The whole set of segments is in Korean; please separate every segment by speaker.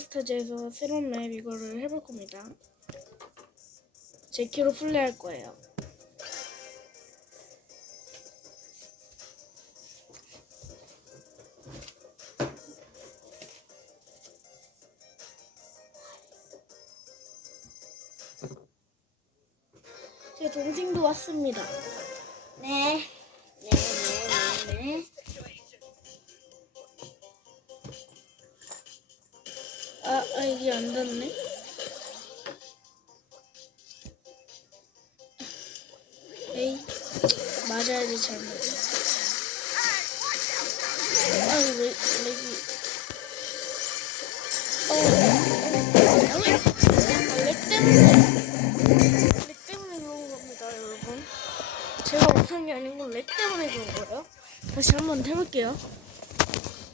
Speaker 1: 브롤스타즈에서 새로운 맵 이거를 해볼 겁니다. 제 키로 플레이할 거예요. 제 동생도 왔습니다.
Speaker 2: 네. 네, 네, 네, 네.
Speaker 1: 아, 아 이게 안 닿네. 에이, 맞아야지 잘못. 아, 왜, 렉이. 어, 어, 아, 렉 때문에. 렉 때문에 그런 겁니다, 여러분. 제가 못한 게 아니고 렉 때문에 그런 거예요. 다시 한번 해볼게요.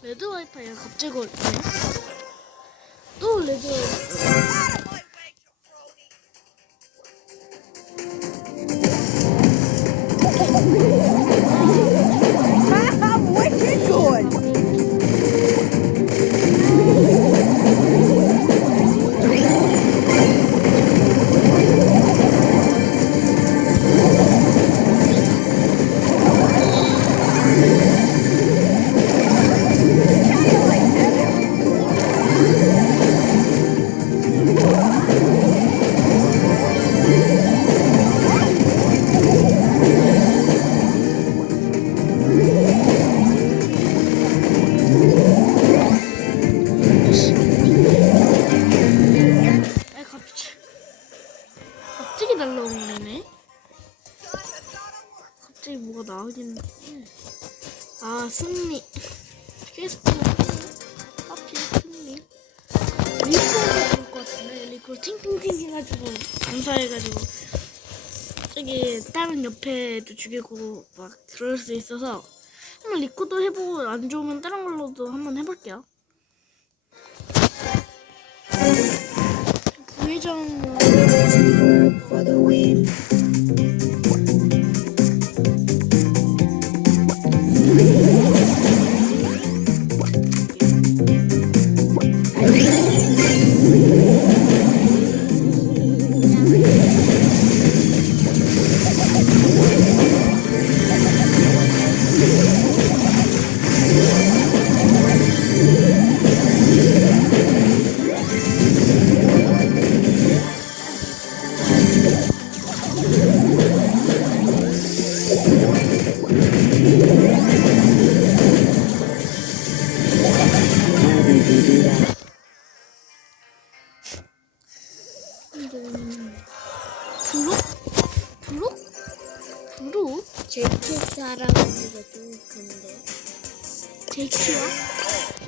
Speaker 1: 레드 와이파이가 갑자기 오네.
Speaker 3: 动了
Speaker 1: 动 갑자기 뭐가 나오긴 해. 아 승리. 퀘스트. 하필 승리. 리콜도 좋을 것 같은데 리콜 팅팅팅 해가지고 감사해가지고 저기 다른 옆에도 죽이고 막 그럴 수 있어서 한번 리코도 해보고 안 좋으면 다른 걸로도 한번 해볼게요. 부회장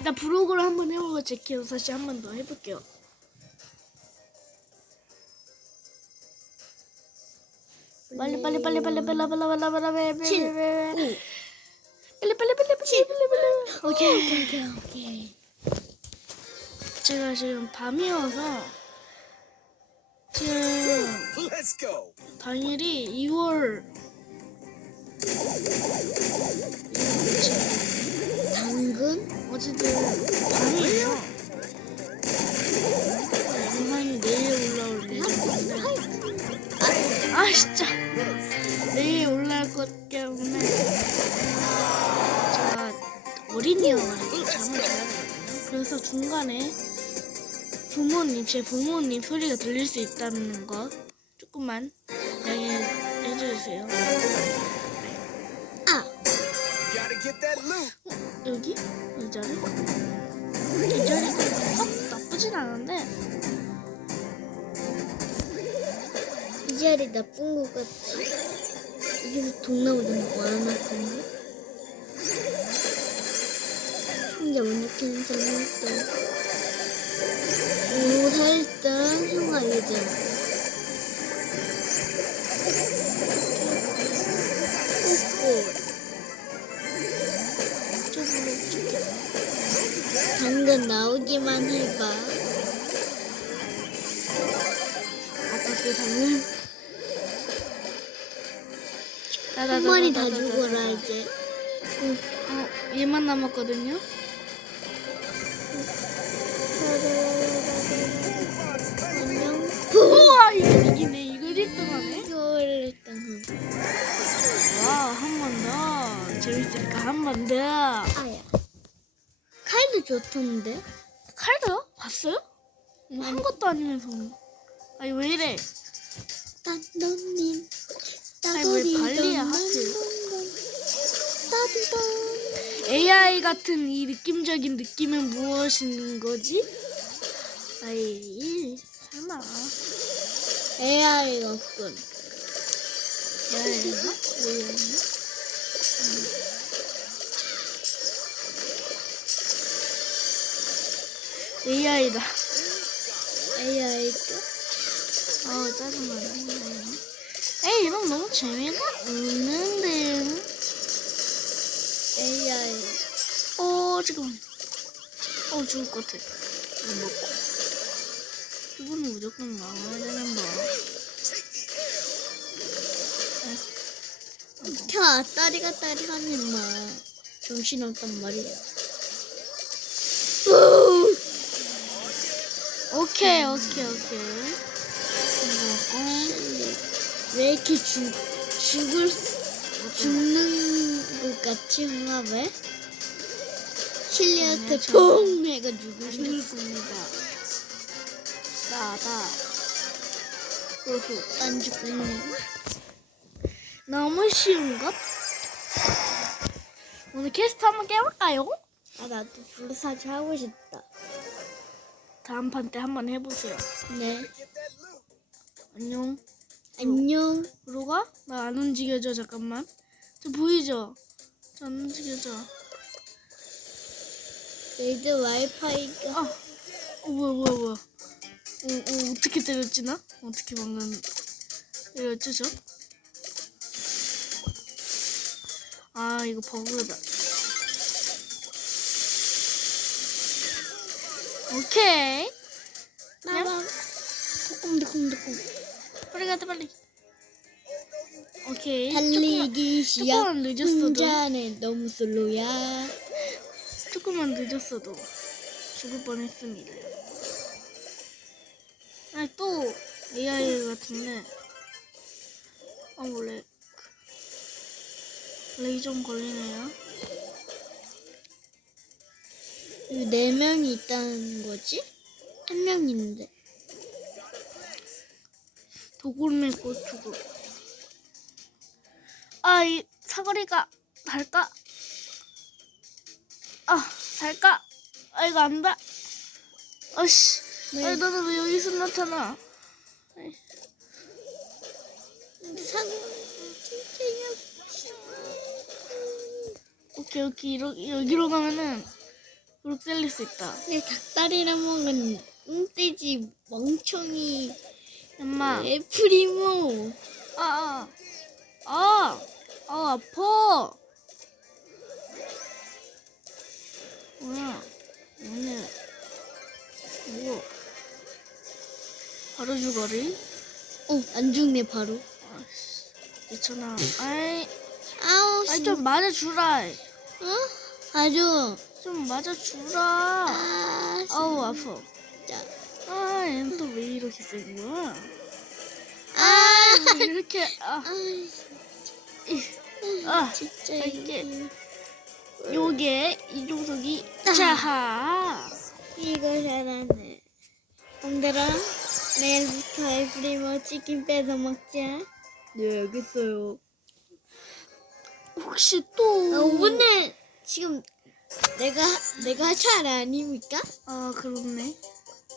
Speaker 1: 일단 블록을 한번 해보고 제 키로 다시 한 번 더 해볼게요. 빨리 빨리 빨리 빨리 빨리 빨리 빨리 빨리 빨리 빨리
Speaker 2: 칠,
Speaker 1: 빨리 빨리
Speaker 2: 오,
Speaker 1: 빨리 빨리 빨리 빨리 빨리 빨리 오케이
Speaker 2: 오케이, 오케이.
Speaker 1: 제가 지금 밤이어서 지금. 당일이 2월
Speaker 2: 당근?
Speaker 1: 어쨌든 밤이에요. 영상이 내일 올라올 예정인데 아 진짜 내일 올라올 것 때문에 제가 어린이여가지고 잠을 자야 되거든요. 그래서 중간에 부모님 제 부모님 소리가 들릴 수 있다는 거 조금만 양해해 주세요. 싫진 않은데.
Speaker 2: 이 자리 나쁜 것 같아 이게 동나오던 거안 할건데 혼자 못 느끼는 사람 일단 오 살짝 형아
Speaker 1: 예전
Speaker 2: 당근 나오기만 해봐.
Speaker 1: 저는
Speaker 2: 한 마리 다 죽어라 이제. 응.
Speaker 1: 어, 얘만 남았거든요.
Speaker 2: 안녕. 우와 이거 이기네. 이걸 1등하네. 이걸 1등. 와한 번 더.
Speaker 1: 재밌으니까 한 번 더.
Speaker 2: 아야. 칼도 좋던데.
Speaker 1: 칼도요? 봤어요? 뭐 한 것도 아니면서. 아니 왜 이래? 관리야, 하필. AI 같은 이 느낌적인 느낌은 무엇인 거지? 아이 설마
Speaker 2: AI.
Speaker 1: AI인가? AI인가? AI다.
Speaker 2: AI가?
Speaker 1: 아 짜증나네. 에이 이런 너무 재미가 없는데.
Speaker 2: AI.
Speaker 1: 어 지금. 어 죽을 것 같아. 이거 먹고. 이거는 무조건 나와야 되는 거.
Speaker 2: 켜, 아따리가 따리 하는 말. 정신없단 말이야.
Speaker 1: 오케이 오케이 오케이. 이거 먹고.
Speaker 2: 왜 이렇게 죽, 죽을, 수- 죽는 것 같지, 홍합에? 실리한테
Speaker 1: 저-
Speaker 2: 퐁! 해가 죽을 수
Speaker 1: 죽습니다. 나다. 우후.
Speaker 2: 안 죽네.
Speaker 1: 너무 쉬운 것? 오늘 퀘스트 한번 깨볼까요?
Speaker 2: 아, 나도 불사조 하고 싶다.
Speaker 1: 다음 판 때 한번 해보세요.
Speaker 2: 네.
Speaker 1: 안녕.
Speaker 2: 안녕.
Speaker 1: 로가? 나 안 움직여져 잠깐만. 저 보이죠? 저 안 움직여져.
Speaker 2: 이제 와이파이가.
Speaker 1: 아, 어 뭐야 뭐야 뭐야. 어, 어 어떻게 때렸지 나? 어떻게 방금 때렸지 저? 아 이거 버그다. 오케이.
Speaker 2: 나봐. 콩콩콩콩.
Speaker 1: 빨리 가자 빨리. 오케이.
Speaker 2: 달리기 시작.
Speaker 1: 조금만 늦었어도.
Speaker 2: 혼자는 너무 솔로야.
Speaker 1: 조금만 늦었어도 죽을 뻔했습니다. 아니 또 AI 같은데 아 원래 렉이 좀 걸리네요.
Speaker 2: 여기 네 명이 있다는 거지? 한 명 있는데.
Speaker 1: 도굴매 고추고 아 이 사거리가 달까? 아 살까? 아 이거 안 다. 아씨.
Speaker 2: 네.
Speaker 1: 아니 너는 왜 여기서 나타나? 아이, 오케이 오케이 이러, 여기로 가면은 수 있다.
Speaker 2: 내 닭다리를 먹은 웅돼지 멍청이
Speaker 1: 엄마.
Speaker 2: 애 프리모.
Speaker 1: 아, 아, 아, 아, 아파. 뭐야? 오늘 뭐? 바로 죽어리?
Speaker 2: 어, 안 죽네 바로.
Speaker 1: 아씨, 미쳤나? 아이,
Speaker 2: 아우
Speaker 1: 아이
Speaker 2: 씨.
Speaker 1: 좀 맞아주라.
Speaker 2: 어? 아주.
Speaker 1: 좀 맞아주라.
Speaker 2: 아,
Speaker 1: 아우 아파.
Speaker 2: 진짜.
Speaker 1: 아, 얘는 또 왜 이렇게 센 거야?
Speaker 2: 아,
Speaker 1: 왜 이렇게 아,
Speaker 2: 아,
Speaker 1: 아,
Speaker 2: 진짜
Speaker 1: 이게
Speaker 2: 이게.
Speaker 1: 요게 이종석이
Speaker 2: 아.
Speaker 1: 자하.
Speaker 2: 이거 잘하네. 놈들아, 내일부터 애프리모 치킨 뺏어 먹자. 네, 알겠어요.
Speaker 1: 혹시 또
Speaker 2: 어, 오늘 지금 내가 내가 잘 아닙니까?
Speaker 1: 아 그렇네.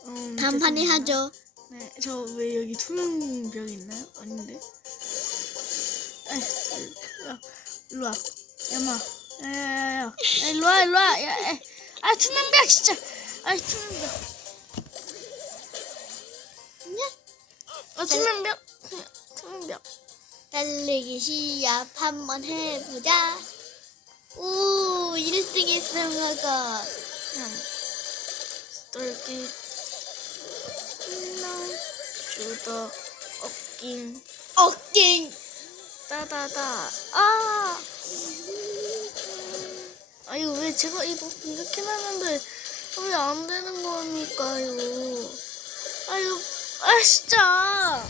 Speaker 1: 음, 죄송합니다.
Speaker 2: 하죠.
Speaker 1: 네, 저 왜 여기 투명벽 있나요? 아닌데. 야, 일로 와. 야마. 야야야야. 야, 일로 와, 일로 와. 야, 에. 아 투명벽 진짜. 아 투명벽. 아 투명벽. 투명벽.
Speaker 2: 달리기 시합 한번 해보자. 오, 1등 했어가
Speaker 1: 그냥 떨기. 주더 없긴
Speaker 2: 어깨.
Speaker 1: 따다다. 아. 아 이거 왜 제가 이거 이렇게 나는데 왜 안 되는 겁니까요? 아유, 아 진짜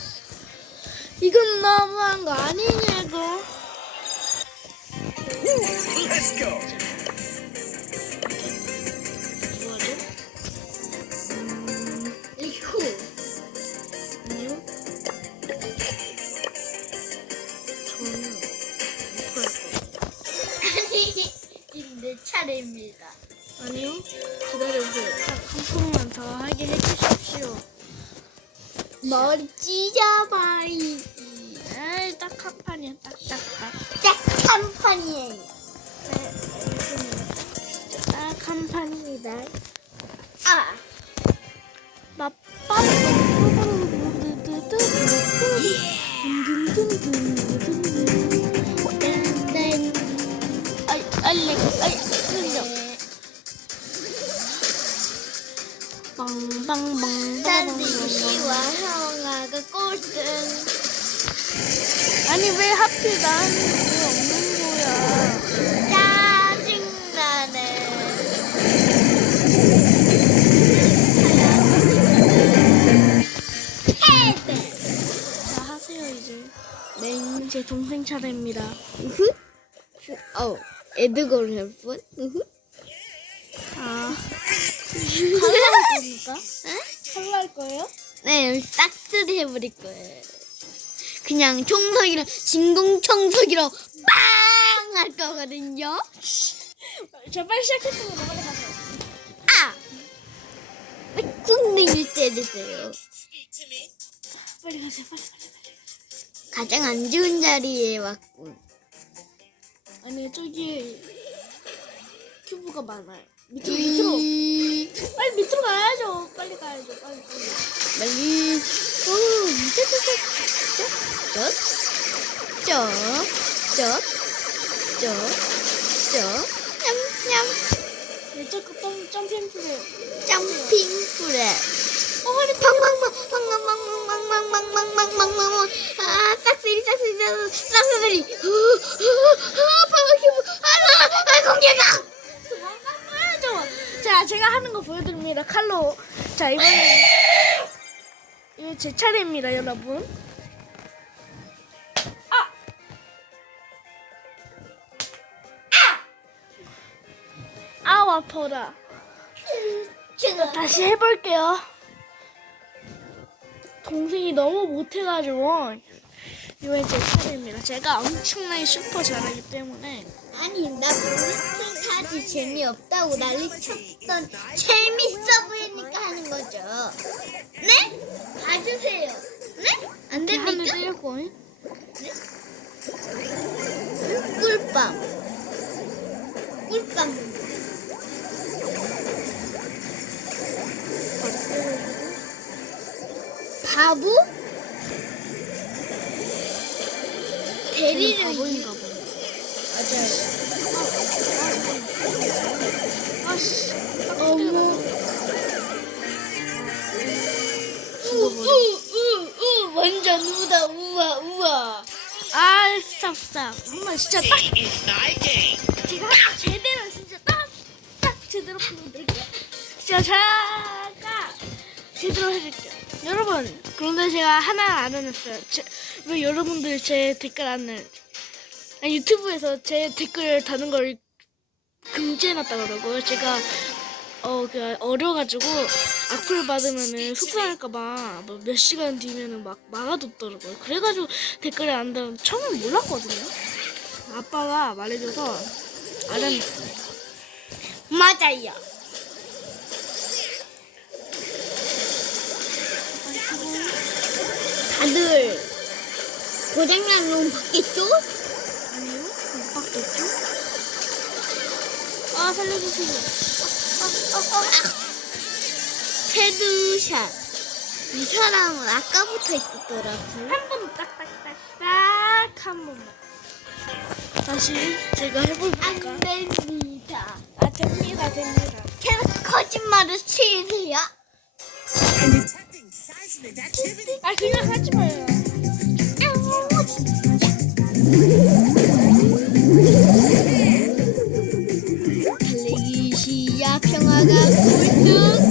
Speaker 1: 이건 너무한 거 아니냐고.
Speaker 4: Let's go.
Speaker 2: 차례입니다.
Speaker 1: 아니요. 기다려보세요. 딱한 번만 더 하게 해주십시오.
Speaker 2: 머리 찢어버리기.
Speaker 1: 에이, 딱 한 판이야. 딱, 딱, 딱.
Speaker 2: 딱한 판이에요.
Speaker 1: 네, 알겠습니다. 딱 한 판입니다.
Speaker 2: 아,
Speaker 1: 동생 차례입니다.
Speaker 2: 으흐. 어, 할 뻔? 으흐.
Speaker 1: 아. 칼로 할 겁니까?
Speaker 2: 응?
Speaker 1: 칼로 할 거예요?
Speaker 2: 네, 싹쓸이 해버릴 거예요. 그냥 청소기로, 진공 청소기로 빵! 할 거거든요.
Speaker 1: 자, 빨리 시작했습니다. 빨리 가세요.
Speaker 2: 아! 왜 뚱땡이 때리세요?
Speaker 1: 빨리 가세요, 빨리, 빨리.
Speaker 2: 가장 안 좋은 자리에 왔군.
Speaker 1: 아니, 저기, 큐브가 많아요. 밑으로, 밑으로.
Speaker 2: 이-
Speaker 1: 빨리 밑으로 가야죠. 빨리 가야죠. 빨리, 빨리.
Speaker 2: 빨리. 오, 냠냠,
Speaker 1: 네,
Speaker 2: 프레. 어, 허리 팡팡팡, 팡팡팡팡팡팡팡팡팡팡팡. 아, 싹쓸이, 싹쓸이, 싹쓸이. 아, 파워큐브. 아, 나, 아, 공격아.
Speaker 1: 도망가야죠. 자, 제가 하는 거 보여드립니다. 칼로. 자, 이번에. 이거 제 차례입니다, 여러분. 아! 아! 아우, 아파라.
Speaker 2: 제가
Speaker 1: 다시 해볼게요. 동생이 너무 못해가지고 이번엔 제 차례입니다. 제가 엄청나게 슈퍼 잘하기 때문에
Speaker 2: 아니 나 브루스 타지 재미없다고 난리 쳤던 재밌어 보이니까 하는 거죠 네? 봐주세요 네? 안
Speaker 1: 하늘
Speaker 2: 됩니까?
Speaker 1: 때렸고
Speaker 2: 꿀밤 꿀밤 바보? 대리를
Speaker 1: 바보인가 보네.
Speaker 2: 맞아요
Speaker 1: 아씨.
Speaker 2: 어머. 우우우우 완전 우다 우와 우와
Speaker 1: 아 스탑 스탑. 한번 진짜 딱. 제가 제대로 진짜 딱 딱 제대로 보여드릴게요. 진짜 제 그런데 제가 하나 왜 여러분들 제 댓글 안 늘? 아니, 유튜브에서 제 댓글 다는 걸 금지해놨다 그러고 제가 어, 그 어려가지고 악플 받으면은 속상할까봐 뭐 몇 시간 뒤면은 막 막아뒀더라고요. 그래가지고 댓글을 안 다는 처음엔 몰랐거든요. 아빠가 말해줘서 알아냈어요.
Speaker 2: 맞아요 다들 고장난 놈 봤겠죠?
Speaker 1: 아니요? 못 받겠죠? 아 살려주세요.
Speaker 2: 헤드샷 이 사람은 아까부터 있었더라고
Speaker 1: 한 번 딱딱딱딱 한 번만. 다시 제가 해볼까?
Speaker 2: 안 됩니다
Speaker 1: 아 됩니다 됩니다.
Speaker 2: 계속 거짓말을
Speaker 1: 치세요
Speaker 2: Ersin'e kaçma ya. Kaleci yapamadan kurtuldum.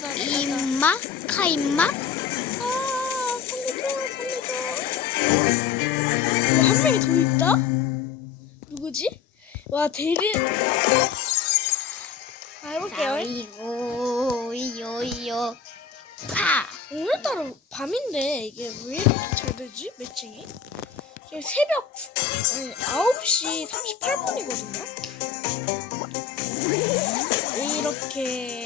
Speaker 2: 카 임마? 카임마?
Speaker 1: 아, 살려줘, 살려줘. 한 명이 더 있다? 누구지? 와, 대리. 아, 해볼게요.
Speaker 2: 이고 이요 이요 파
Speaker 1: 오늘따라 밤인데 이게 왜 이렇게 잘 되지? 매칭이? 지금 새벽 아니 9시 38분이거든요? 왜 이렇게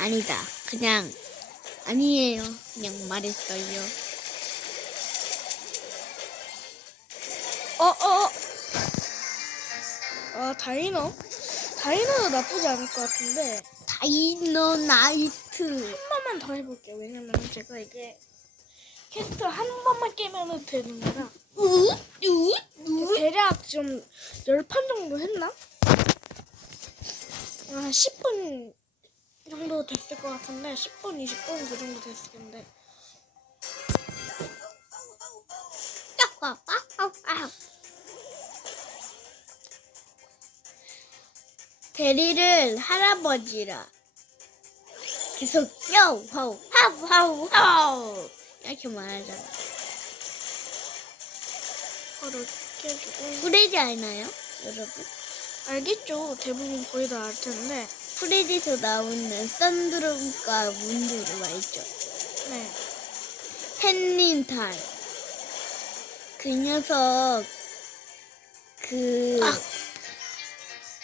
Speaker 2: 아니다 그냥 아니에요 그냥 말했어요
Speaker 1: 어어 아 다이너? 다이너도 나쁘지 않을 것 같은데
Speaker 2: 다이너 나이트
Speaker 1: 한 번만 더 해볼게요. 왜냐면 제가 이게 캐스트 한 번만 깨면 되는 거라.
Speaker 2: 우 우 우
Speaker 1: 대략 좀 10판 정도 했나? 한 10분 정도 됐을 것 같은데 10분, 20분 그 정도 됐을 텐데.
Speaker 2: 대리를 할아버지라. 계속 요 하우 하우 하우 하우. 이렇게 말하잖아.
Speaker 1: 바로 깨주고.
Speaker 2: 프레디 알나요 여러분?
Speaker 1: 알겠죠? 대부분 거의 다 알 텐데
Speaker 2: 프레디에서 나오는 썬드롬과 문드로 알죠?
Speaker 1: 네.
Speaker 2: 헨린탈 그 녀석 그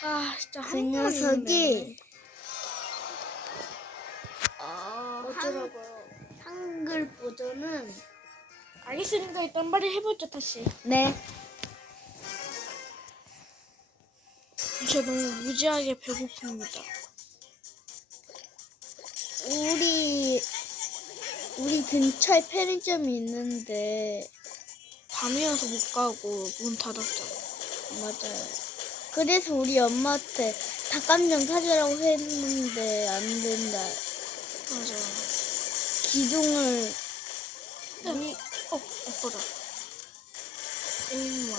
Speaker 1: 아 진짜 그한
Speaker 2: 녀석이 어, 한,
Speaker 1: 어쩌라고요?
Speaker 2: 한글 버전은
Speaker 1: 알겠으니까 일단 빨리 해보죠 다시.
Speaker 2: 네
Speaker 1: 저 너무 무지하게 배고픕니다.
Speaker 2: 우리 우리 근처에 편의점이 있는데
Speaker 1: 밤이어서 못 가고 문 닫았잖아.
Speaker 2: 맞아요. 그래서 우리 엄마한테 닭감정 사주라고 했는데 안 된다.
Speaker 1: 맞아.
Speaker 2: 기둥을
Speaker 1: 아니, 어, 아빠다. 엄마.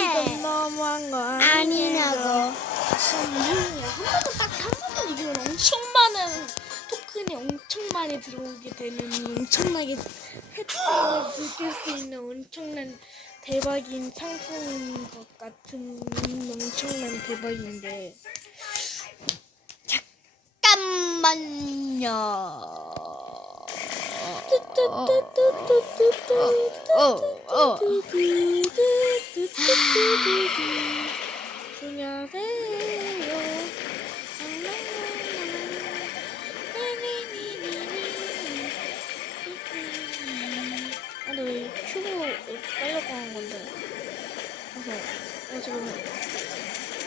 Speaker 1: 이건 너무한 거 아니냐고.
Speaker 2: 아니냐고.
Speaker 1: 정말 한 번도 딱한 이기면 엄청 많은 토큰이 엄청 많이 들어오게 되는 엄청나게 혜택을 느낄 수 있는 엄청난 대박인 상품인 것 같은 엄청난 대박인데
Speaker 2: 잠깐만요. 어, 어.
Speaker 1: 안 아, 깔려고 한 건데? 아, 어서. 어, 잠깐만.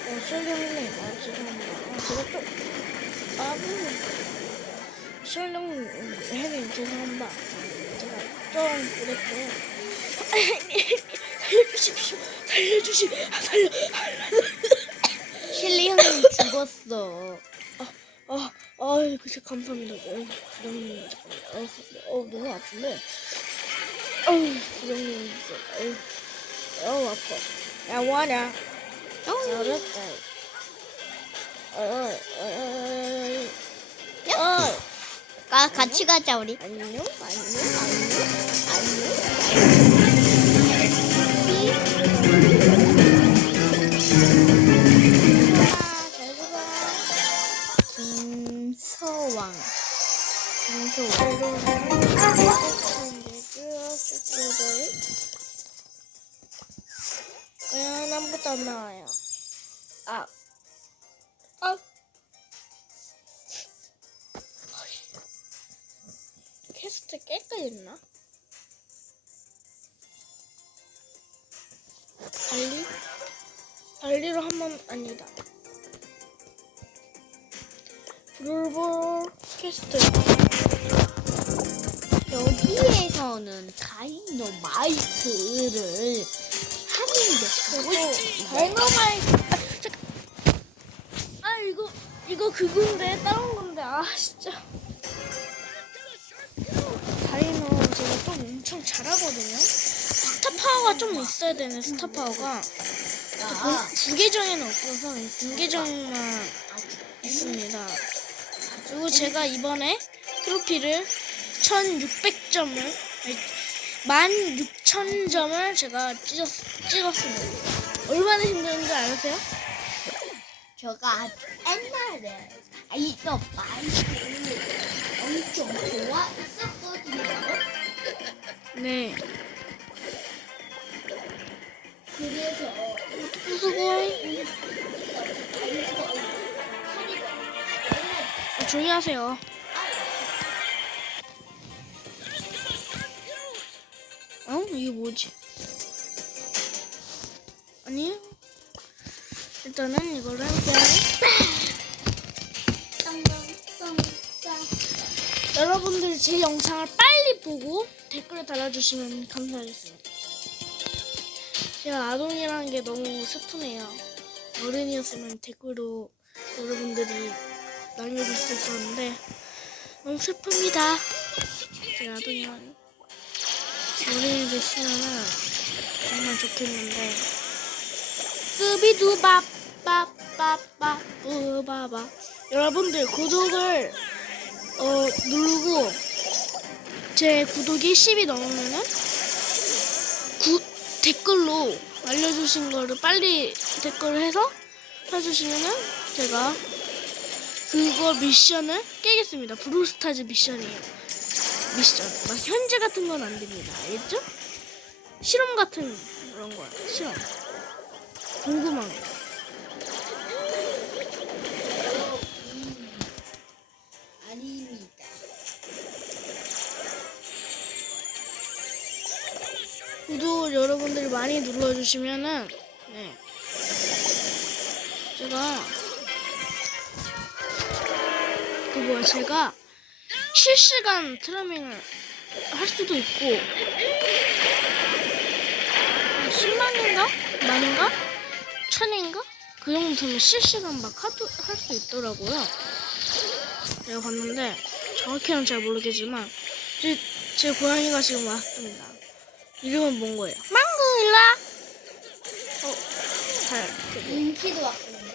Speaker 1: 어, 설령님. 아, 죄송합니다. 아, 제가 좀. 아, 음. 설령, 혜님, 죄송합니다. 제가 좀 그랬어요. 살려주십시오. 살려주시, 아, 살려.
Speaker 2: 셸리 형님 죽었어.
Speaker 1: 아, 아, 그치, 감사합니다. 어, 부장님, 잠깐만. 어, 어, 너무 아픈데. 어우, 부장님, 진짜. 어우, 아파. 야, 뭐하냐? 잘했다. 어이, 어이. 어이.
Speaker 2: 가 같이 가자 우리.
Speaker 1: 안녕, 안녕, 안녕, 안녕. 아, 잘 가봐.
Speaker 2: 김서왕. 김서왕.
Speaker 1: 왜 아무것도 안 나와요? 아, 아. 캐스트 깨끗했나? 달리? 달리로 한 번 아니다. 브롤볼 캐스트.
Speaker 2: 여기에서는 다이너마이트를 하는데
Speaker 1: 다이너마이트. 아, 잠깐. 아 이거 이거 그건데 다른 건데 아 진짜. 다이너 제가 좀 엄청 잘하거든요. 스타 파워가 좀 있어야 되네 스타 파워가. 본- 부계정에는 없어서 분계정만 있습니다. 그리고 제가 이번에 트로피를 1600점을 16,000점을 제가 찍었, 찍었습니다. 얼마나 힘든지 아세요?
Speaker 2: 제가 아주 옛날에 다이너마이트를 엄청 좋아했었거든요.
Speaker 1: 네.
Speaker 2: 그래서
Speaker 1: 수고. 어, 조용히 하세요. 이게 뭐지? 아니? 일단은 이거를 할게요. 여러분들 제 영상을 빨리 보고 댓글에 달아주시면 감사하겠습니다. 제가 아동이라는 게 너무 슬프네요. 어른이었으면 댓글로 여러분들이 남겨줄 수 있었는데 너무 슬픕니다. 제가 아동이라는 어른이 됐으면은 정말 좋겠는데 끄비두바빠빠빠 뿌바바 여러분들 구독을 어 누르고 제 구독이 10이 넘으면은 구, 댓글로 알려주신 거를 빨리 댓글을 해서 해주시면은 제가 그거 미션을 깨겠습니다. 브루스타즈 미션이에요. 미션. 막 현재 같은 건 안 됩니다. 알겠죠? 실험 같은 그런 거야. 실험. 궁금한 거.
Speaker 2: 아닙니다.
Speaker 1: 구독 여러분들이 많이 눌러주시면은 네 제가 그 뭐야 제가 실시간 트라밍을 할 수도 있고 10만인가? 만인가? 천인가? 그 정도 되면 실시간 막 하도 할수 있더라고요 내가 봤는데 정확히는 잘 모르겠지만 제, 제 고양이가 지금 왔습니다 이름은 뭔 거예요? 망고 일라. 어, 잘.
Speaker 2: 인기도 왔거든요.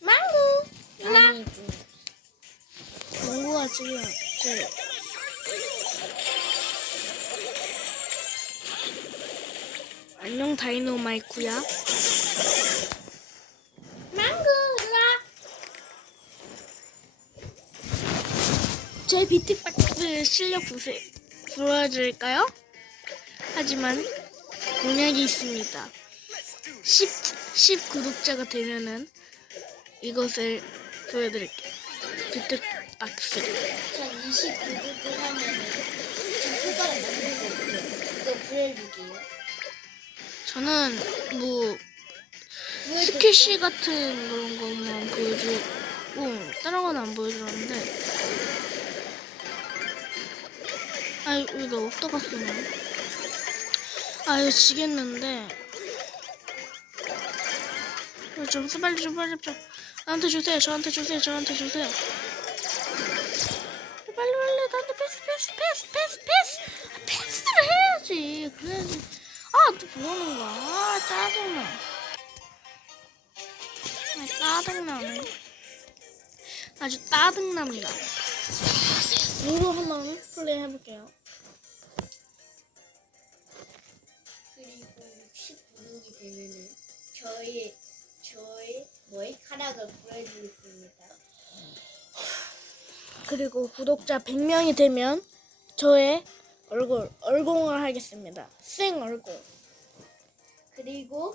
Speaker 1: 망고 일라.
Speaker 2: 아니지.
Speaker 1: 망고가 지금 제. 안녕 다이노마이크야. 망고. 제 비트박스 실력 보세요. 보여드릴까요? 하지만 공약이 있습니다. 10, 10 구독자가 되면은 이것을 보여드릴게요. 비트 박스를.
Speaker 2: 전 29구독을 하면은 저 손가락 만들고 올게요. 이거 보여줄게요.
Speaker 1: 저는 뭐 스케치 같은 그런 것만 보여주고 다른 건 안 보여주는데. 아 이거 나 어디다가 쓰냐 아 이거 지겠는데. 좀 빨리 좀 빨리 좀. 나한테 주세요. 저한테 주세요. 저한테 주세요 그래야지 아또 뭐하는 거야 아 짜증나 아, 짜증나네. 아주 짜증납니다. 루루 한번 플레이 해볼게요.
Speaker 2: 그리고 69등이 되면은 저의 저의 머리카락을 보여주겠습니다.
Speaker 1: 그리고 구독자 100명이 되면 저의 얼굴, 얼공을 하겠습니다. 생 얼굴.
Speaker 2: 그리고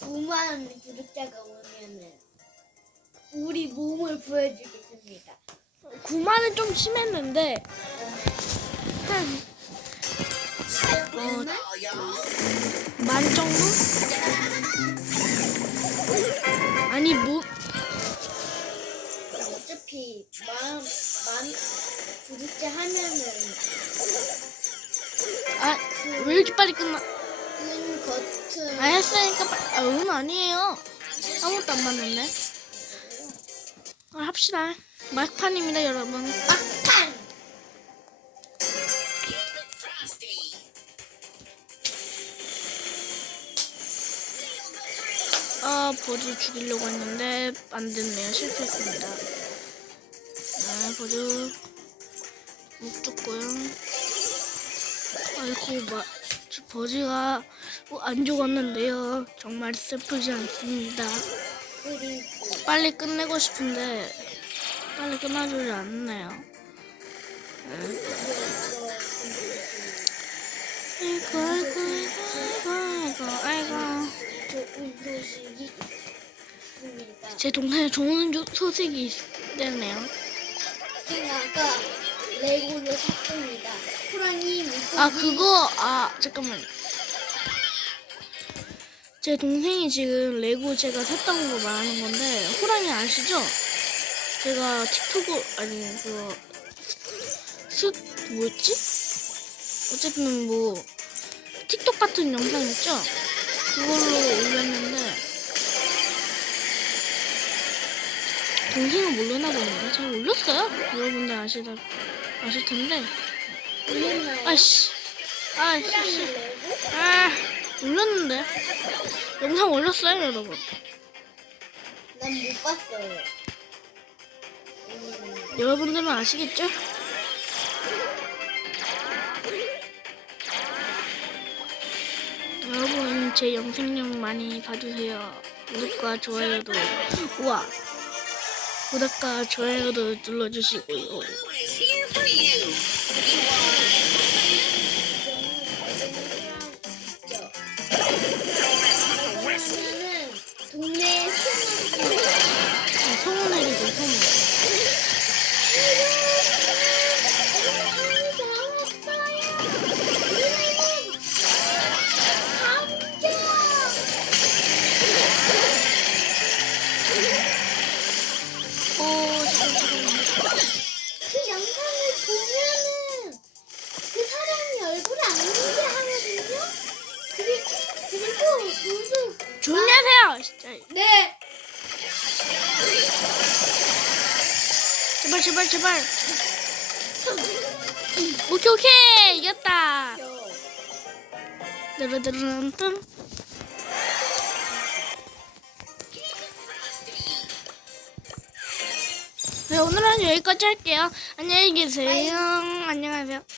Speaker 2: 9만 구독자가 오면은 우리 몸을 보여주겠습니다.
Speaker 1: 9만은 좀 심했는데, 한, 어, 만 정도? 아니, 뭐,
Speaker 2: 어차피 만, 만 구독자 하면은
Speaker 1: 아, 왜 이렇게 빨리 끝나?
Speaker 2: 은 겉은
Speaker 1: 아 했으니까 빨리. 아, 응 아니에요. 아무것도 안 봤는데. 아, 합시다. 막판입니다 여러분.
Speaker 2: 막판!
Speaker 1: 아 버즈 죽이려고 했는데 안 됐네요. 실패했습니다. 아 버즈 못 죽고요 아이고 마, 저 버즈가 어, 안 죽었는데요 정말 슬프지 않습니다 빨리 끝내고 싶은데 빨리 끝나주지 않네요. 아이고 아이고 아이고 아이고 아이고. 제 동생에 좋은 조- 소식이 있대네요.
Speaker 2: 아까 레고를 샀습니다. 호랑이 물고기
Speaker 1: 아 그거 아 잠깐만 제 동생이 지금 레고 제가 샀던 거 말하는 건데 호랑이 아시죠? 제가 틱톡 아니 그거 스 뭐였지? 어쨌든 뭐 틱톡 같은 영상 있죠? 그걸로 올렸는데 동생은 모르나 보네요. 제가 올렸어요? 여러분들 아시다 아실 텐데. 아씨. 아씨. 아, 올렸는데. 영상 올렸어요, 여러분.
Speaker 2: 난 못 봤어요. 음,
Speaker 1: 여러분들은 아시겠죠? 여러분, 제 영상 좀 많이 봐주세요. 구독과 좋아요도, 우와. 구독과 좋아요도 눌러주시고요. 네, 오늘은 여기까지 할게요. 안녕히 계세요. 안녕하세요.